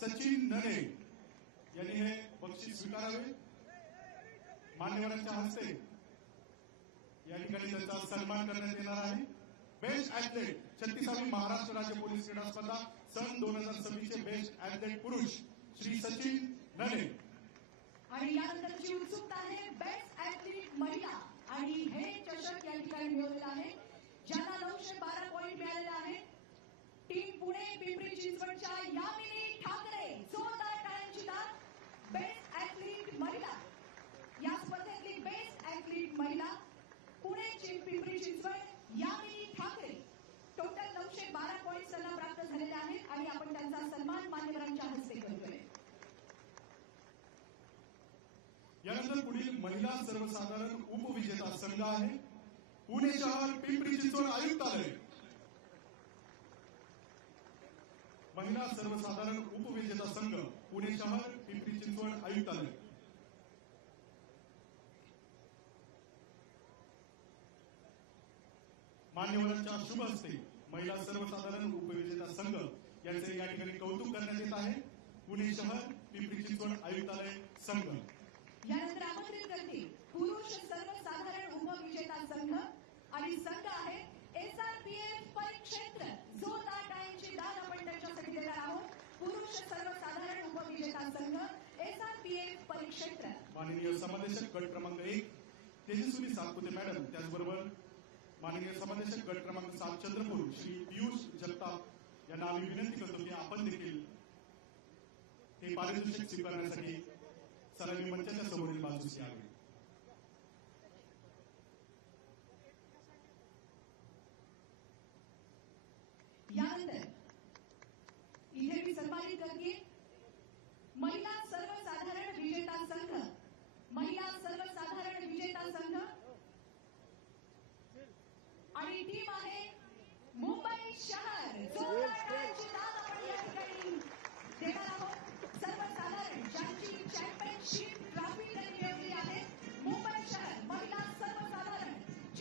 सचिन नने यांनी हे बक्षीस स्वीकारावे। मान्यवरांच्या हस्ते या ठिकाणी त्यांचा सन्मान करण्यात येणार आहे। बेस्ट ऍथलेट 36वी महाराष्ट्र राज्य पोलीस क्रीडा स्पर्धा सन 2026 चे बेस्ट ऍथलेट पुरुष श्री सचिन नने। आणि यानंतरची उत्सुकता आहे बेस्ट ऍथलीट महिला आणि हे चषक या ठिकाणी मिळवलेलं आहे ज्यांना 912 पॉईंट मिळालेले आहेत। टीम पुणे पिंपरी चिंचवडच्या यामिनी ठाकरे जोरदार टाळ्यांची दाद। बेस्ट ऍथलीट महिला या स्पर्धेतली बेस्ट ऍथलीट महिला पुणे पिंपरी चिंचवड यामिनी ठाकरे टोटल 912 पॉईंट्स त्यांना प्राप्त झालेले आहेत आणि आपण त्यांचा सन्मान मान्यवरांच्या हस्ते करतोय। यानंतर पुढील महिला सर्वसाधारण उपविजेता संघ आहे पुणे शहर पिंपरी चिंचवड आयुक्तालय। महिला सर्वसाधारण उपविजेता संघ पुणे शहर पिंपरी चिंचवड आयुक्तालय। मान्यवरांच्या शुभ हस्ते महिला सर्वसाधारण उपविजेता संघ यांचे या ठिकाणी कौतुक करण्यात येत आहे। पुणे शहर पिंपरी चिंचवड आयुक्तालय संघ। यानंतर आमंत्रित करते पुरुष सर्वसाधारण उपविजेता संघ आणि संघ आहे SRPF परिक्षेत्र। जोरदार टाळ्यांची दाद आपण त्यांच्यासाठी देणार आहोत। पुरुष सर्वसाधारण उपविजेता संघ SRPF परिक्षेत्र। माननीय समादेशक गट क्रमांक 1 तेजस्विनी सातपुते मॅडम, त्याचबरोबर माननीय समादेशक गट क्रमांक 7 चंद्रपूर श्री पियुष जगताप यांना आम्ही विनंती करतो की आपण देखील हे पारितोषिक स्वीकारण्यासाठी सरांनी मंचाच्या समोरील बाजूस यावे। यानंतर इथे मी सन्मानित करते महिला सर्वसाधारण विजेता संघ। महिला सर्वसाधारण विजेता संघ आणि टीम आहे मुंबई शहर। जोरदार टाळ्यांची दाद आपण या ठिकाणी देणार आहोत। सर्वसाधारण ज्यांची चॅम्पियनशिप ट्रॉफी त्यांनी मिळवली आहे मुंबई शहर महिला सर्वसाधारण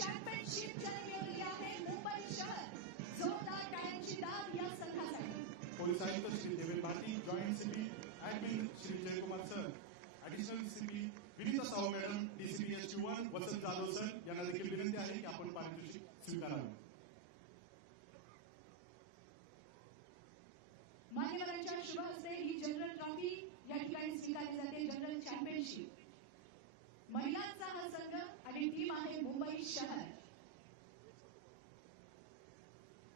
चॅम्पियनशिप ज्यांनी मिळवली आहे मुंबई शहर। जोरदार टाळ्यांची दाद या संघासाठी। पोलीस आयुक्त Shri Devendra Bharti, joint CP admin Shri Jaykumar sir, additional CP Vinita Sahu madam, DCP SU1 Vasant Jadhav sir यांना देखील विनंती आहे की आपण पारितोषिक स्वीकारावे। मान्यवरांच्या शुभ हस्ते ही जनरल ट्रॉफी या ठिकाणी स्वीकारली जाते। जनरल चॅम्पियनशिप महिलांचा हा संघ आणि टीम आहे मुंबई शहर।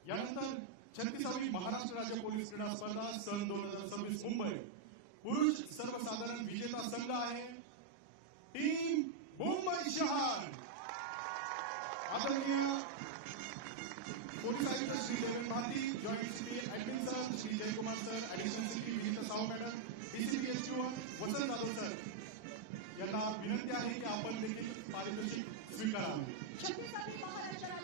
यानंतर 36वी महाराष्ट्र राज्य पोलीस क्रीडा स्पर्धा सन 2026 मुंबई पुरुष सर्वसाधारण विजेता संघ आहे टीम मुंबई शहर। आदरणीय पोलीस आयुक्त Shri Devendra Bharti, joint CP admin sir Shri Jaykumar sir, additional CP Vinita Sahu madam, DCP SU1 Vasant Jadhav sir यांना विनंती आहे की आपण देखील पारितोषिक स्वीकारावे। 36वी महाराष्ट्र